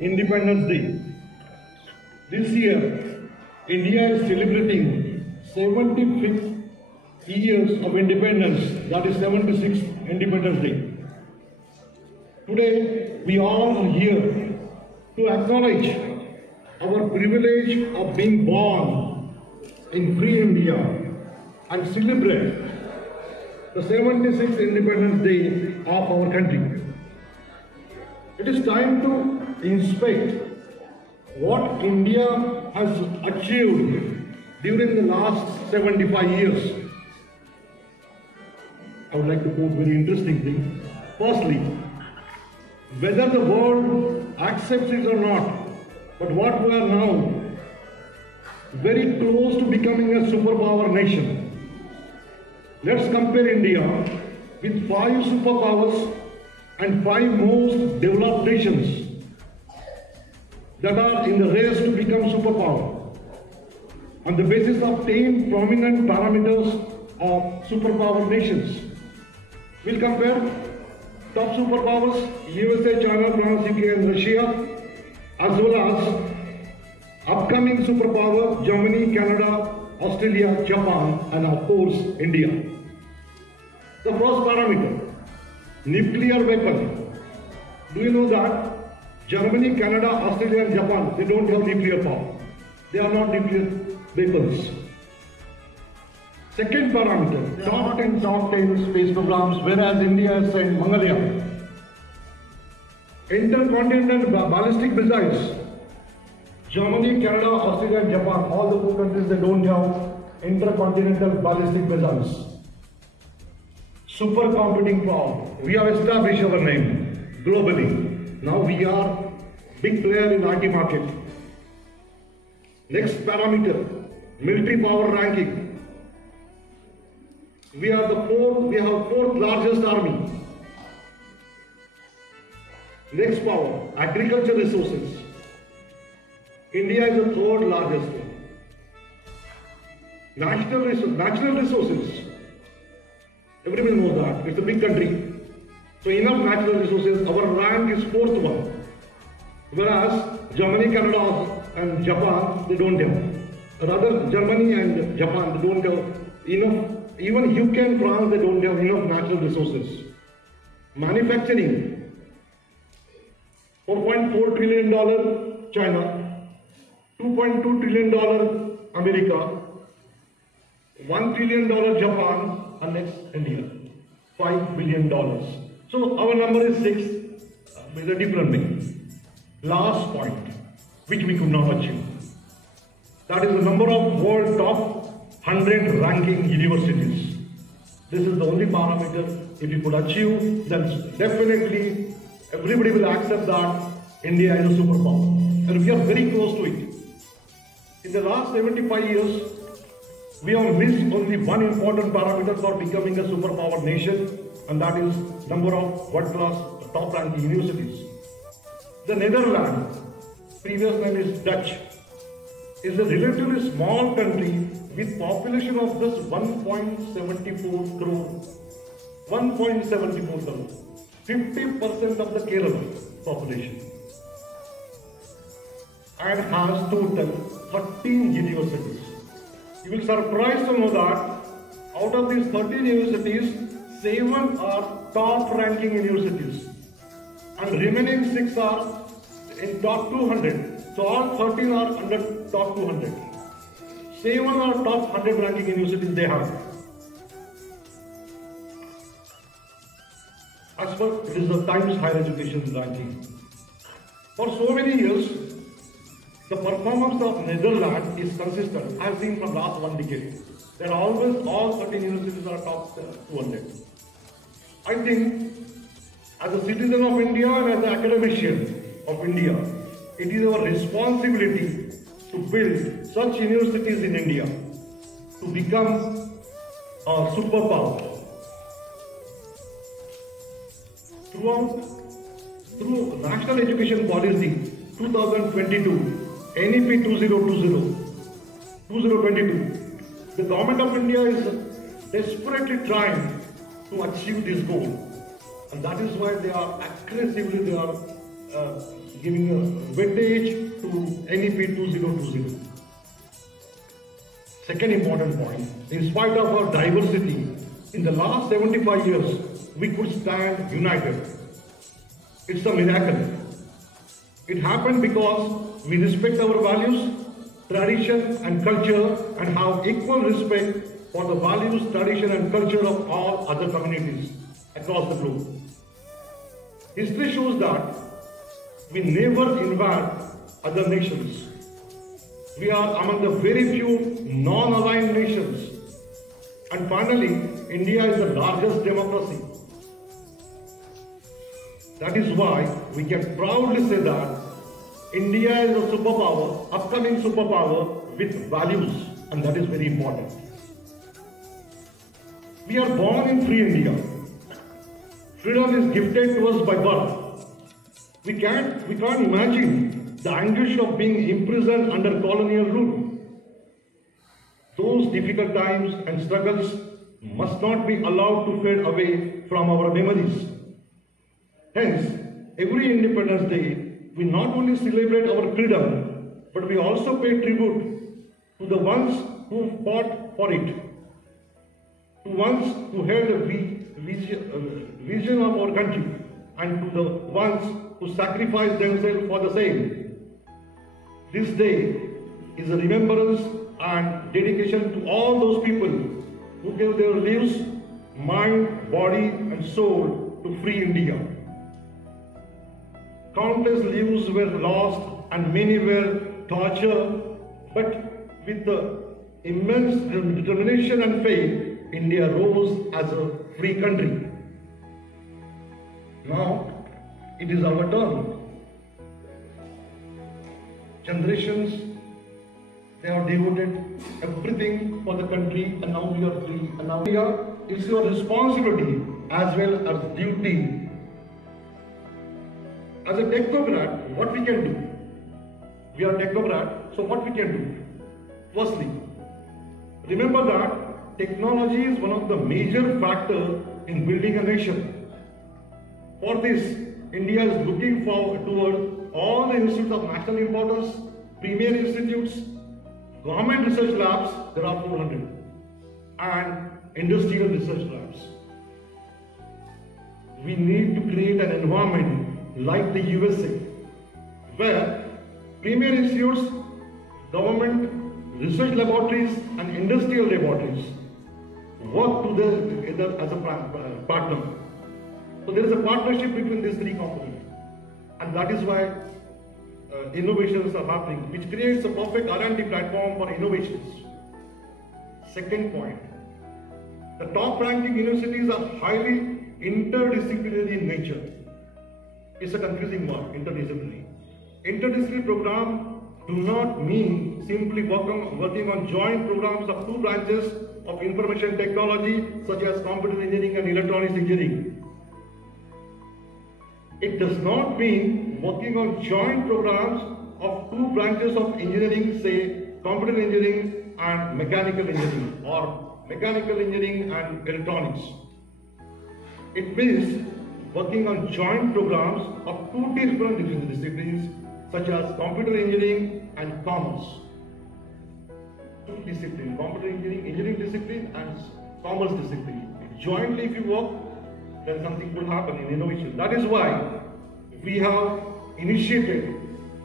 Independence Day. This year, India is celebrating 75th years of independence, that is 76th Independence Day. Today, we all are here to acknowledge our privilege of being born in free India and celebrate the 76th Independence Day of our country. It is time to inspect what India has achieved during the last 75 years. I would like to quote very interesting thing. Firstly, whether the world accepts it or not, but what we are now, very close to becoming a superpower nation. Let's compare India with 5 superpowers and 5 most developed nations that are in the race to become superpower on the basis of 10 prominent parameters of superpower nations. We'll compare top superpowers USA, China, France, UK and Russia, as well as upcoming superpower Germany, Canada, Australia, Japan and of course India. The first parameter, nuclear weapon. Do you know that Germany, Canada, Australia and Japan, they don't have nuclear power. They are not nuclear weapons. Second parameter, top 10 space programs, whereas India has sent Mangalyaan. Intercontinental ballistic missiles. Germany, Canada, Australia and Japan, all the 4 countries, they don't have intercontinental ballistic missiles. Supercomputing power. We have established our name globally. Now we are big player in IT market. Next parameter, military power ranking. We have 4th largest army. Next power, agriculture resources. India is the 3rd largest one. Natural resources. Everybody knows that. It's a big country. So enough natural resources. Our rank is 4th one. Whereas Germany, Canada and Japan, they don't have. Rather, Germany and Japan, they don't have enough. Even UK and France, they don't have enough natural resources. Manufacturing. $4.4 trillion China. $2.2 trillion America. $1 trillion Japan. And next India. $5 billion. So our number is 6 with a different way. Last point, which we could not achieve. That is the number of world top 100 ranking universities. This is the only parameter. If you could achieve, then definitely everybody will accept that India is a superpower. And we are very close to it. In the last 75 years, we have missed only one important parameter for becoming a superpower nation, and that is number of world-class top ranking universities. The Netherlands, previous name is Dutch, is a relatively small country with population of just 1.74 crore. 1.74 crore. 50% of the Kerala population. And has total 13 universities. You will be surprised to know that out of these 13 universities, 7 are top ranking universities and remaining 6 are in top 200. So all 13 are under top 200. 7 are top 100 ranking universities they have. As per it is the Times Higher Education ranking. For so many years, the performance of Netherlands is consistent, as seen from last 1 decade. There are always all 13 universities are top 200. I think, as a citizen of India and as an academician of India, it is our responsibility to build such universities in India to become a superpower. Through National Education Policy 2022, NEP 2022, the Government of India is desperately trying to achieve this goal, and that is why they are aggressively giving a weightage to NEP 2020. Second important point, in spite of our diversity, in the last 75 years, we could stand united. It's a miracle. It happened because we respect our values, tradition and culture and have equal respect for the values, tradition and culture of all other communities across the globe. History shows that we never invade other nations. We are among the very few non-aligned nations. And finally, India is the largest democracy. That is why we can proudly say that India is a superpower, upcoming superpower with values, and that is very important. We are born in free India. Freedom is gifted to us by birth. We can't imagine the anguish of being imprisoned under colonial rule. Those difficult times and struggles must not be allowed to fade away from our memories. Hence, every Independence Day, we not only celebrate our freedom, but we also pay tribute to the ones who fought for it, to ones who held the vision of our country, and to the ones who sacrificed themselves for the same. This day is a remembrance and dedication to all those people who gave their lives, mind, body, and soul to free India. Countless lives were lost and many were tortured, but with the immense determination and faith, India rose as a free country. Now, it is our turn. Generations, they have devoted everything for the country, and now we are free. And now it's your responsibility as well as duty. As a technocrat, what we can do? We are technocrat, so what we can do? Firstly, remember that technology is one of the major factors in building a nation. For this, India is looking forward toward all the institutes of national importance, premier institutes, government research labs, there are 400, and industrial research labs. We need to create an environment like the USA, where premier institutes, government research laboratories and industrial laboratories work together as a partner. So there is a partnership between these three components, and that is why innovations are happening, which creates a perfect R&D platform for innovations. Second point, the top ranking universities are highly interdisciplinary in nature. It's a confusing word, interdisciplinary. Interdisciplinary program do not mean simply working on joint programs of two branches of information technology such as computer engineering and electronics engineering. It does not mean working on joint programs of two branches of engineering, say computer engineering and mechanical engineering, or mechanical engineering and electronics. It means working on joint programs of two different disciplines such as computer engineering and commerce. Two disciplines, computer engineering, engineering discipline and commerce discipline. Jointly if you work, then something could happen in innovation. That is why we have initiated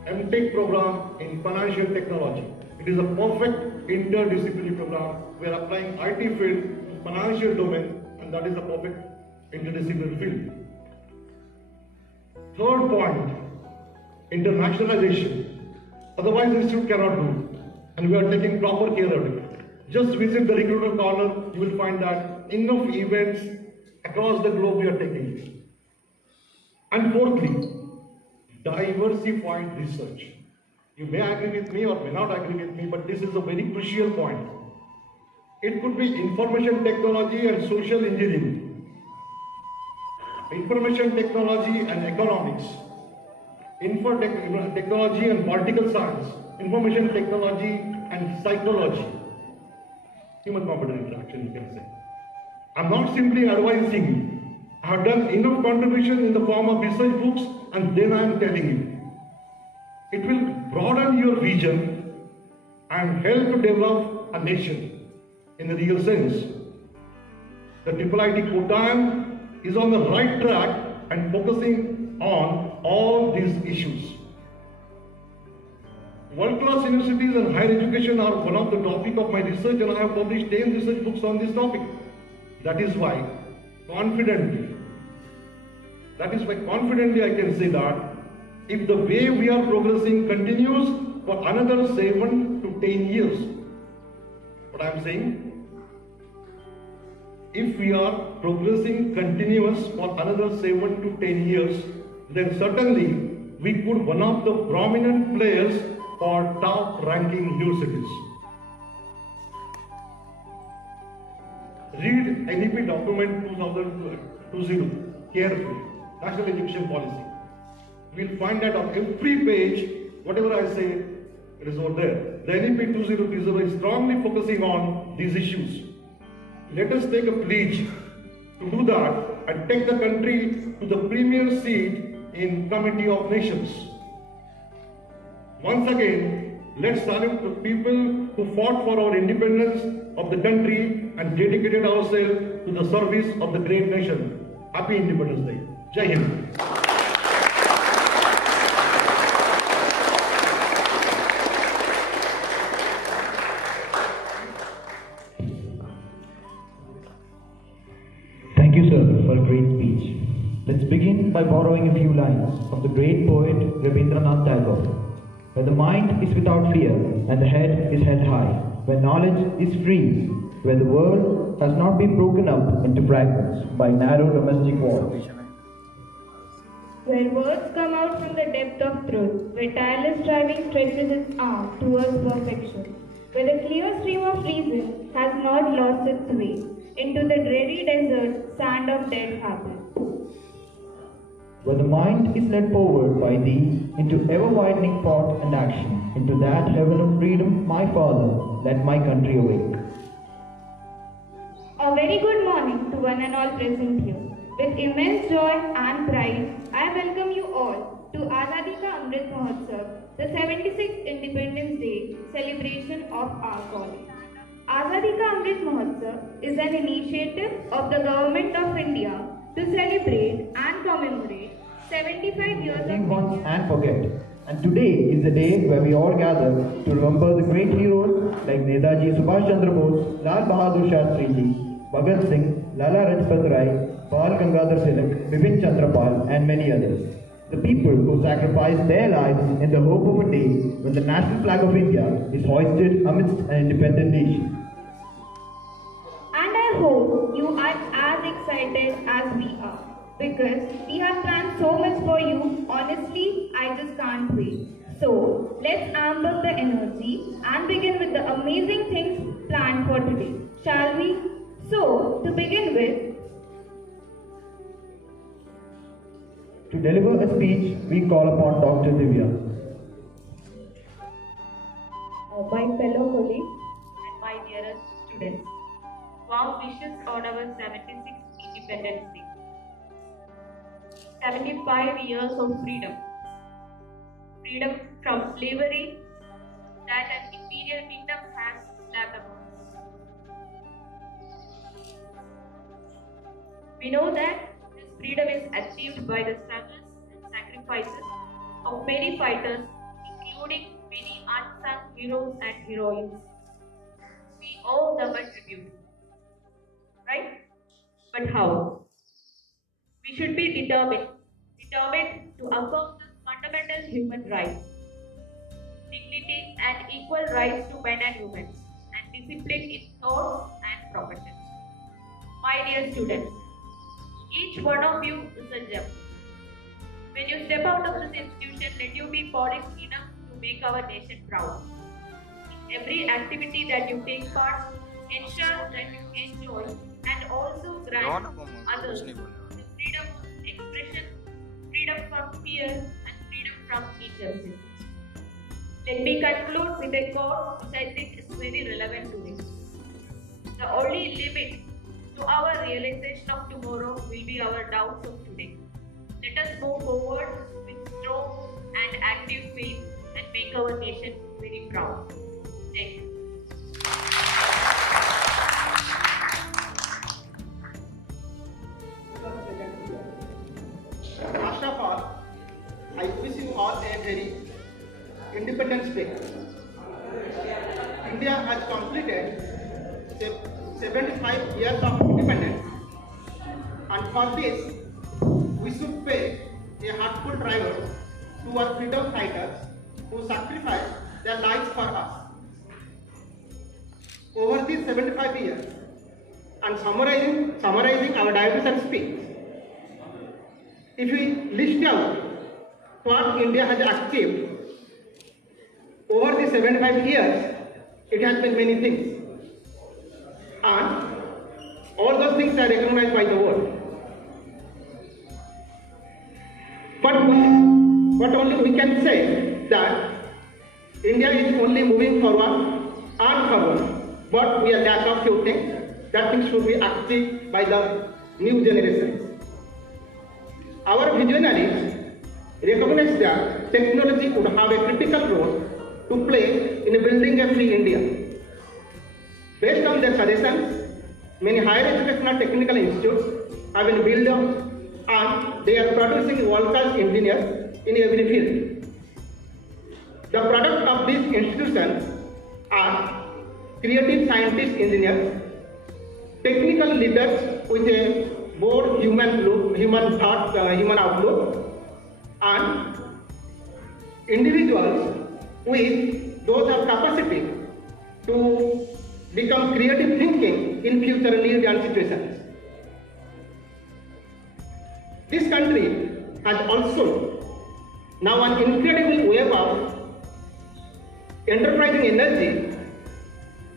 MTech program in financial technology. It is a perfect interdisciplinary program. We are applying IT field in financial domain, and that is a perfect interdisciplinary field. Third point, internationalization. Otherwise, the institute cannot do, and we are taking proper care of it. Just visit the recruiter corner, you will find that enough events across the globe we are taking. And fourthly, diversified research. You may agree with me or may not agree with me, but this is a very crucial point. It could be information technology and social engineering, information technology and economics, technology and political science, information technology and psychology, human-computer interaction, you can say. I'm not simply advising you. I have done enough contribution in the form of research books, and then I am telling you. It will broaden your vision and help to develop a nation in the real sense. The IIIT Kottayam is on the right track and focusing on all these issues. World-class universities and higher education are one of the topic of my research, and I have published 10 research books on this topic. That is why confidently I can say that if the way we are progressing continues for another 7 to 10 years, what I am saying, if we are progressing continuous for another 7 to 10 years, then certainly we could one of the prominent players for top ranking universities. Read NEP document 2020 carefully, National Education Policy. You will find that on every page, whatever I say, it is over there. The NEP 2020 is strongly focusing on these issues. Let us take a pledge to do that and take the country to the premier seat in Committee of Nations. Once again, let's salute the people who fought for our independence of the country and dedicated ourselves to the service of the great nation. Happy Independence Day. Jai Hind. Thank you, sir, for a great speech. Let's begin by borrowing a few lines from the great poet Rabindranath Tagore. Where the mind is without fear and the head is held high, where knowledge is free, where the world has not been broken up into fragments by narrow domestic walls. Where words come out from the depth of truth, where tireless striving stretches its arm towards perfection, where the clear stream of reason has not lost its way into the dreary desert sand of dead habit. Where the mind is led forward by thee into ever-widening thought and action, into that heaven of freedom, my Father, let my country awake. A very good morning to one and all present here. With immense joy and pride, I welcome you all to IIIT Amrit Mahotsav, the 76th Independence Day celebration of our college. IIIT Amrit Mahotsav is an initiative of the Government of India to celebrate and commemorate 75 years of Think once and forget. And today is the day where we all gather to remember the great heroes like Netaji Subhash Chandra Bose, Lal Bahadur Shastriji, Bhagat Singh, Lala Rajpat Rai, Bal Gangadhar Tilak, Bipin Chandra Pal, and many others. The people who sacrificed their lives in the hope of a day when the national flag of India is hoisted amidst an independent nation. And I hope you are as excited as we are, because we have planned so much for you. Honestly, I just can't wait. So, let's amp up the energy and begin with the amazing things planned for today, shall we? So, to begin with, to deliver a speech, we call upon Dr. Divya. my fellow colleagues, and my dearest students. Warm wishes on our 76th Independence Day. 75 years of freedom. Freedom from slavery that an imperial kingdom has slapped upon us. We know that this freedom is achieved by the struggles and sacrifices of many fighters, including many unsung heroes and heroines. We owe them a tribute. Right? But how? We should be determined to affirm the fundamental human rights, dignity and equal rights to men and women, and discipline in thought and profession. My dear students, each one of you is a gem. When you step out of this institution, let you be polished enough to make our nation proud. In every activity that you take part, ensure that you enjoy and also grant others the freedom of expression, freedom from fear, and freedom from injustice. Let me conclude with a quote which I think is very relevant today. The only limit to our realization of tomorrow will be our doubts of today. Let us move forward with strong and active faith and make our nation very proud. Thank you. First of all, I wish you all a very Independence Day. India has completed 75 years of independence, and for this, we should pay a heartfelt tribute to our freedom fighters who sacrificed their lives for us. Over these 75 years, and summarizing our diversion speech, if we list out what India has achieved over the 75 years, it has been many things. And all those things are recognized by the world. But only we can say that India is only moving forward and forward, but we are lack of few things. That things should be achieved by the new generations. Our visionaries recognize that technology would have a critical role to play in building a free India. Based on their suggestions, many higher educational technical institutes have been built up and they are producing world-class engineers in every field. The product of these institutions are creative scientists, engineers, technical leaders with a broad human thought, human outlook, and individuals with those of capacity to become creative thinking in future needs and situations. This country has also now an incredible wave of enterprising energy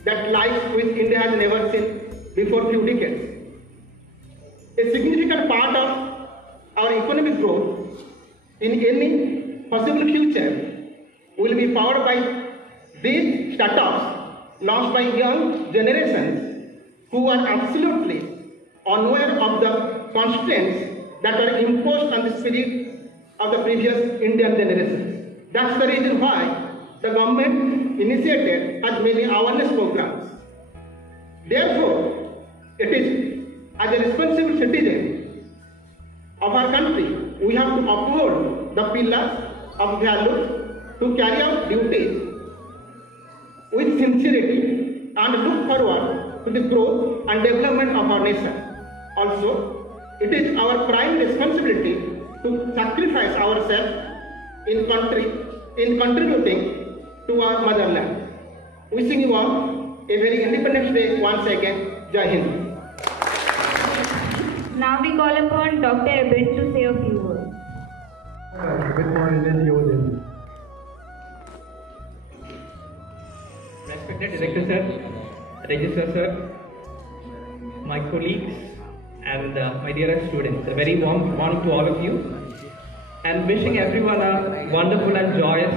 that lies which India has never seen before few decades. A significant part of our economic growth in any possible future will be powered by these startups launched by young generations who are absolutely unaware of the constraints that were imposed on the spirit of the previous Indian generations. That's the reason why the government initiated as many awareness programs. Therefore, it is as a responsible citizen of our country, we have to uphold the pillars of values to carry out duties with sincerity and look forward to the growth and development of our nation. Also, it is our prime responsibility to sacrifice ourselves in contributing to our motherland. Wishing you all a very Independence Day once again. Jai Hind. Now we call upon Dr. Abid to say a few words. Good morning, you. Respected Director Sir, Registrar Sir, my colleagues and my dearest students, a very warm morning to all of you, and wishing everyone a wonderful and joyous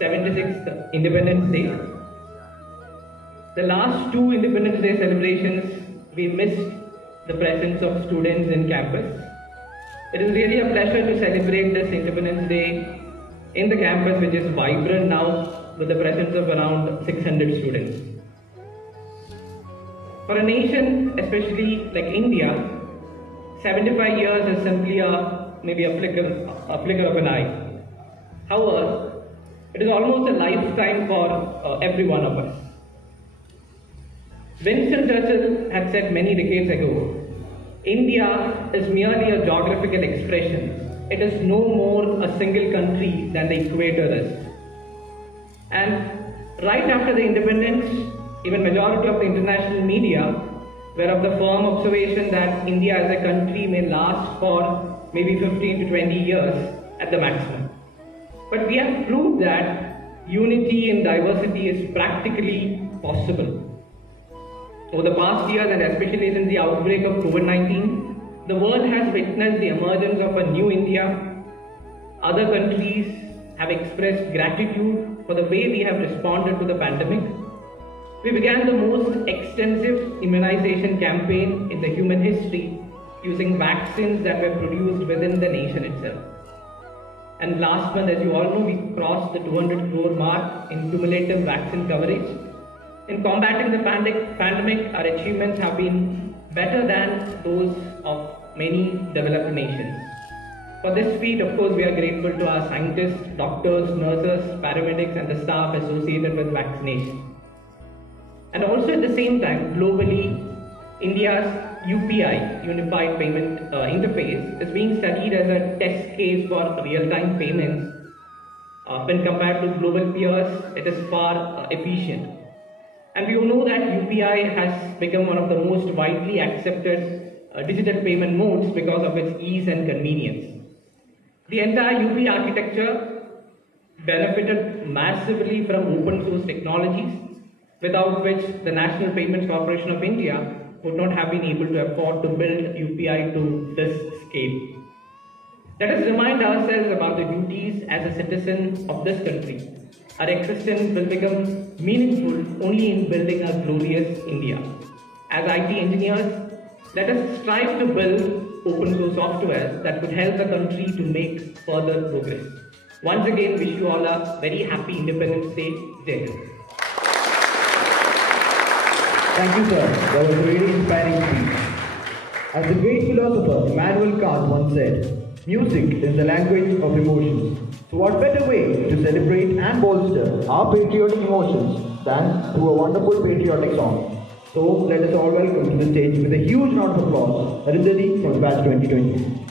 76th Independence Day. The last two Independence Day celebrations, we missed the presence of students in campus. It is really a pleasure to celebrate this Independence Day in the campus, which is vibrant now with the presence of around 600 students. For a nation, especially like India, 75 years is simply maybe a flicker of an eye. However, it is almost a lifetime for every one of us. Winston Churchill had said many decades ago, India is merely a geographical expression. It is no more a single country than the equator is. And right after the independence, even majority of the international media were of the firm observation that India as a country may last for maybe 15 to 20 years at the maximum. But we have proved that unity in diversity is practically possible. Over the past years, and especially since the outbreak of COVID-19, the world has witnessed the emergence of a new India. Other countries have expressed gratitude for the way we have responded to the pandemic. We began the most extensive immunization campaign in the human history using vaccines that were produced within the nation itself. And last month, as you all know, we crossed the 200 crore mark in cumulative vaccine coverage. In combating the pandemic, our achievements have been better than those of many developed nations. For this feat, of course, we are grateful to our scientists, doctors, nurses, paramedics, and the staff associated with vaccination. And also at the same time, globally, India's UPI, Unified Payment Interface, is being studied as a test case for real-time payments. When compared to global peers, it is far efficient. And we all know that UPI has become one of the most widely accepted digital payment modes because of its ease and convenience. The entire UPI architecture benefited massively from open source technologies, without which the National Payments Corporation of India would not have been able to afford to build UPI to this scale. Let us remind ourselves about the duties as a citizen of this country. Our existence will become meaningful only in building a glorious India. As IT engineers, let us strive to build open source software that would help the country to make further progress. Once again, wish you all a very happy Independence Day. Jai Hind. Thank you, sir. That was a really inspiring speech. As the great philosopher Immanuel Kant once said, music is the language of emotions. So what better way to celebrate and bolster our patriotic emotions than through a wonderful patriotic song? So let us all welcome to the stage with a huge round of applause, Arundhati from Batch 2020.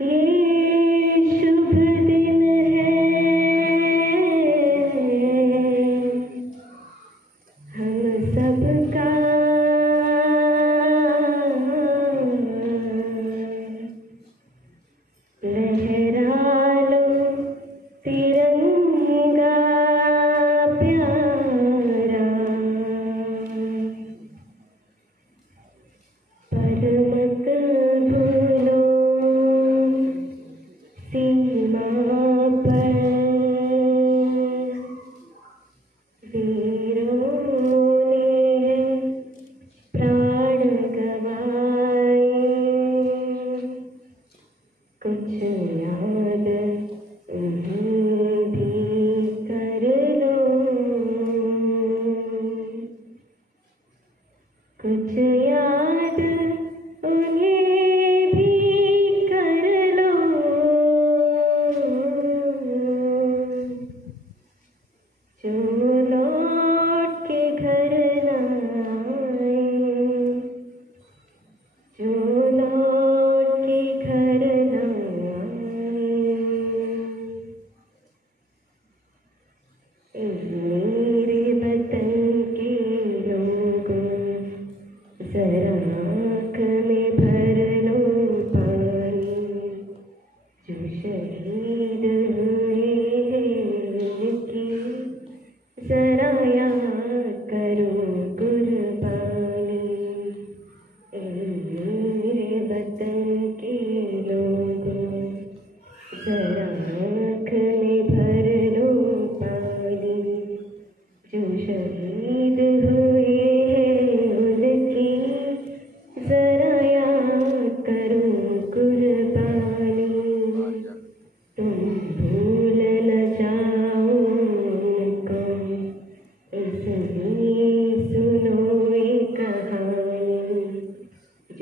Yeah.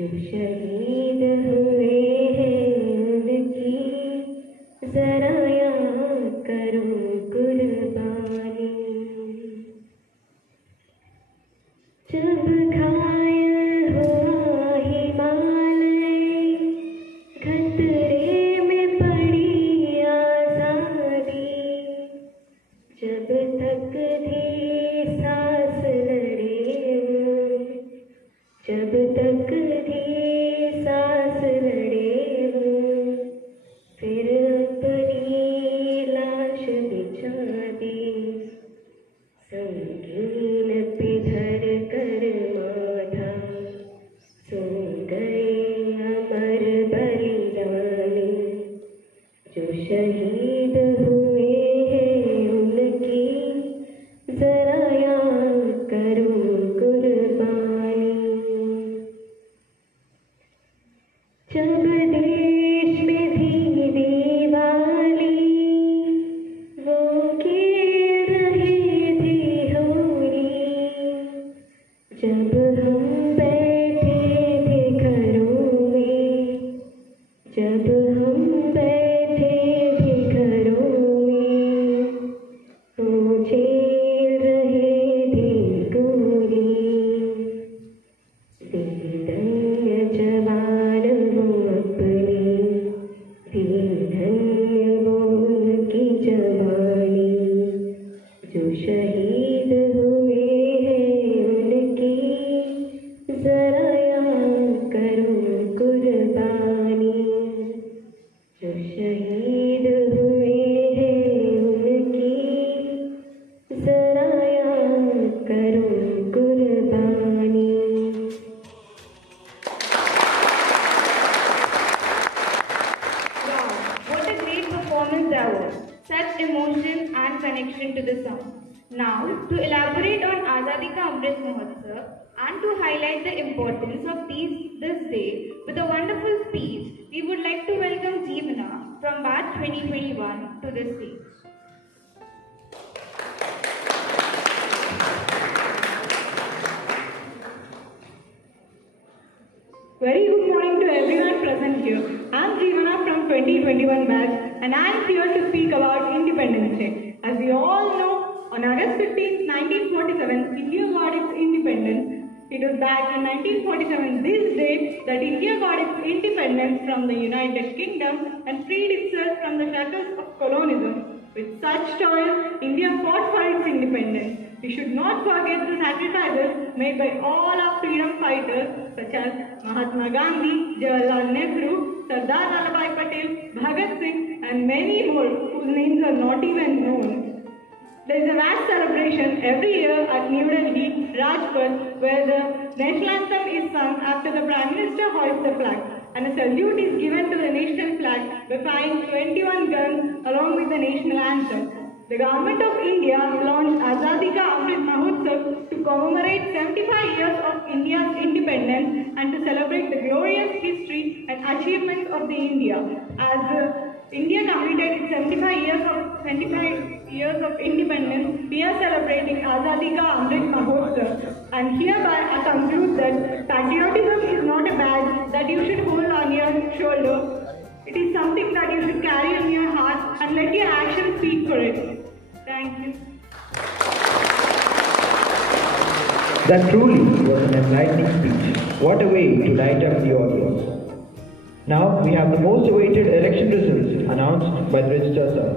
जो शहीद हुए हैं उनकी जरा याद करो कुर्बानी। जब घायल हुआ हिमालय खतरे में पड़ी आजादी, जब तक थी सांस लड़े वो, जब तक थी सांस लड़े वो, फिर अपनी लाश बिछा दी, संगीन पे धर कर माथा, सो गए अमर बलिदानी। जो शहीद हुए हैं उनकी जरा याद करो कुर्बानी। जब देश में थी दिवाली वो खेल रहे थे होली, जब हम बैठे थे घरों में, जब हम बैठे थे घरों में, वो झेल रहे थे गोली। धन्य जवान वो अपने, धन्य वो उनकी जवानी। जो शहीद हुए हैं उनकी जरा याद करो कुर्बानी। जो शहीद हुए हैं उनकी जरा याद करो कुर्बानी। Wow, what a great performance that was. Such emotion and connection to the song. Now, to elaborate on Azadi Ka Amrit Mahotsav and to highlight the importance of this day with a wonderful speech, we would like to welcome Jeevana from batch 2021 to the stage. Very good morning to everyone present here. I am Jeevana from 2021 batch and I am here to speak about Independence Day. As we all know, on August 15, 1947, India got its independence. It was back in 1947 this day that India got its independence from the United Kingdom and freed itself from the shackles of colonialism. With such toil, India fought for its independence. We should not forget the sacrifices made by all our freedom fighters such as Mahatma Gandhi, Jawaharlal Nehru, Sardar Vallabhbhai Patel, Bhagat Singh and many more whose names are not even known. There is a vast celebration every year at New Delhi, Rajpath, where the national anthem is sung after the Prime Minister hoists the flag and a salute is given to the national flag by firing 21 guns along with the national anthem. The Government of India launched Azadi Ka Amrit Mahotsav to commemorate 75 years of India's independence and to celebrate the glorious history and achievements of the India. As India completed its 75 years of independence, we are celebrating Azadi Ka Amrit Mahotsav. And hereby I conclude that patriotism is not a badge that you should hold on your shoulder. It is something that you should carry in your heart and let your actions speak for it. Thank you. That truly was an enlightening speech. What a way to light up the audience. Now we have the most awaited election results announced by the Registrar Sir.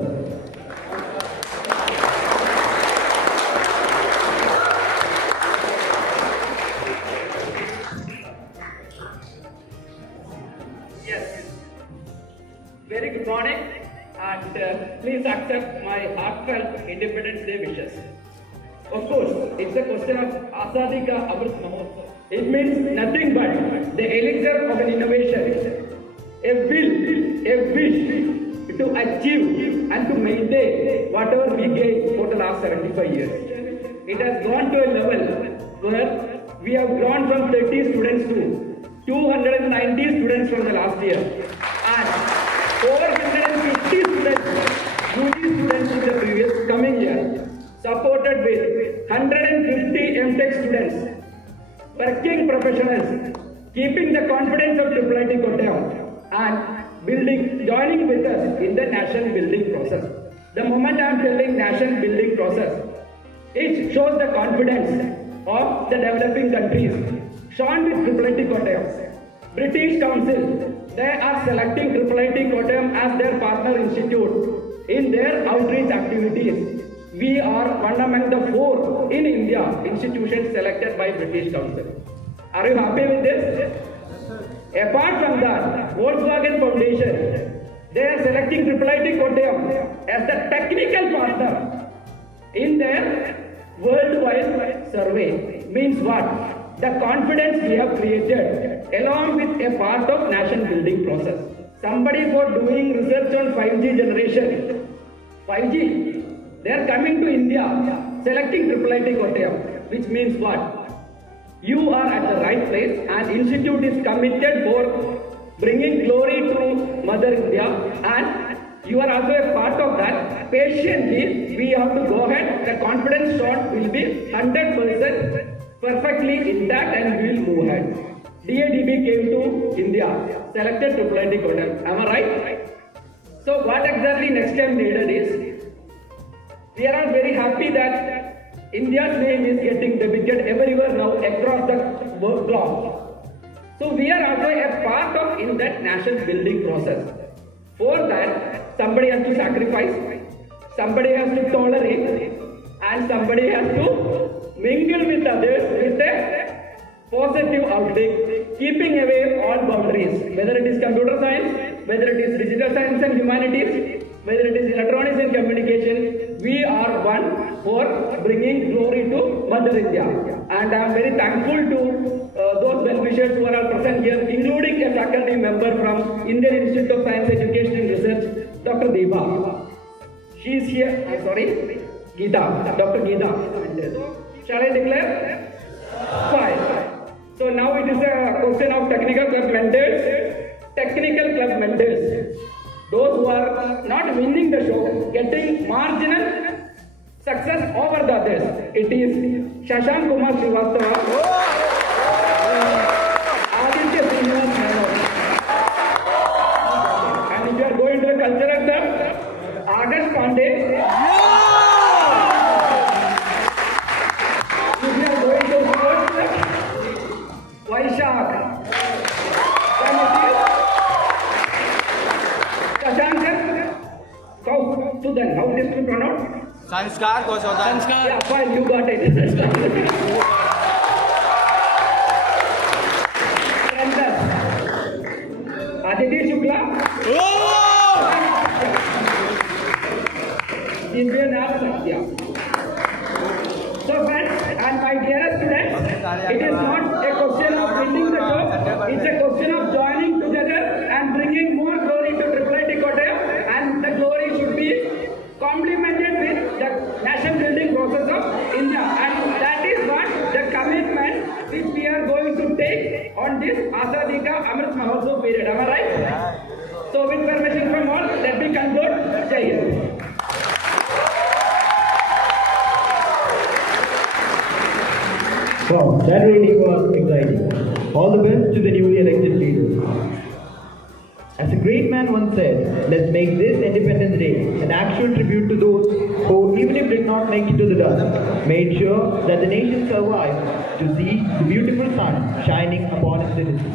Very good morning and please accept my heartfelt Independence Day wishes. Of course, it's a question of Azadi Ka Amrit Mahotsav. It means nothing but the elixir of an innovation, a will, a wish to achieve and to maintain whatever we gained for the last 75 years. It has gone to a level where we have grown from 30 students to 290 students from the last year. And 450 students, UG students in the previous coming year, supported with 150 MTech students, working professionals, keeping the confidence of IIIT Kottayam and joining with us in the nation building process. The moment I am telling nation building process, it shows the confidence of the developing countries shown with IIIT Kottayam. British Council, they are selecting IIIT Kottayam as their partner institute in their outreach activities. We are one among the 4 in India institutions selected by British Council. Are you happy with this? Apart from that, Volkswagen Foundation, they are selecting IIIT Kottayam as the technical partner in their worldwide survey. Means what? The confidence we have created along with a part of nation building process. Somebody for doing research on 5G generation, 5G, they are coming to India, selecting IIIT Kottayam, which means what? You are at the right place and institute is committed for bringing glory to Mother India, and you are also a part of that. Patiently, we have to go ahead. The confidence shot will be 100% perfectly intact and we will move ahead. DADB came to India, selected IIIT Kottayam. Am I right? So what exactly next time needed is, we are all very happy that India's name is getting depicted everywhere now across the globe. So we are also a part of in that nation building process. For that, somebody has to sacrifice, somebody has to tolerate, and somebody has to mingle with others with a positive outlook, keeping away all boundaries, whether it is computer science, whether it is digital science and humanities, whether it is electronics and communication. We are one for bringing glory to Mother India. And I am very thankful to those well-wishers who are all present here, including a faculty member from Indian Institute of Science Education and Research, Dr. Deba. She is here, Geeta, Dr. Geeta. Shall I declare? Fine. So now it is a question of technical club mentors. Technical club mentors, those who are not winning the show, getting marginal success over the others. It is Shashank Kumar Srivastava, Aditya Srinivas Menon. And if you are going to the cultural club, August Pandey. If you are going to sports club, Vaishak. Sudan, how it is to pronounce? Sanskar, Sanskar. Yeah, fine, you got it. Aditi Shukla. Indian absent, yeah. So friends, and my dearest students, it is not a question of winning the show, it's a question of joining together and bringing more glory to IIIT Kottayam, and the glory should be complemented with the nation building process of India, and that is what the commitment which we are going to take on this Azadi Ka Amrit Mahotsav period. Am I right? So with permission from all, let me conclude. Jai Hind. Wow, that really was exciting. All the best to the newly elected leaders. As a great man once said, let's make this Independence Day an actual tribute to those who, even if did not make it to the dust, made sure that the nation survived to see the beautiful sun shining upon its citizens.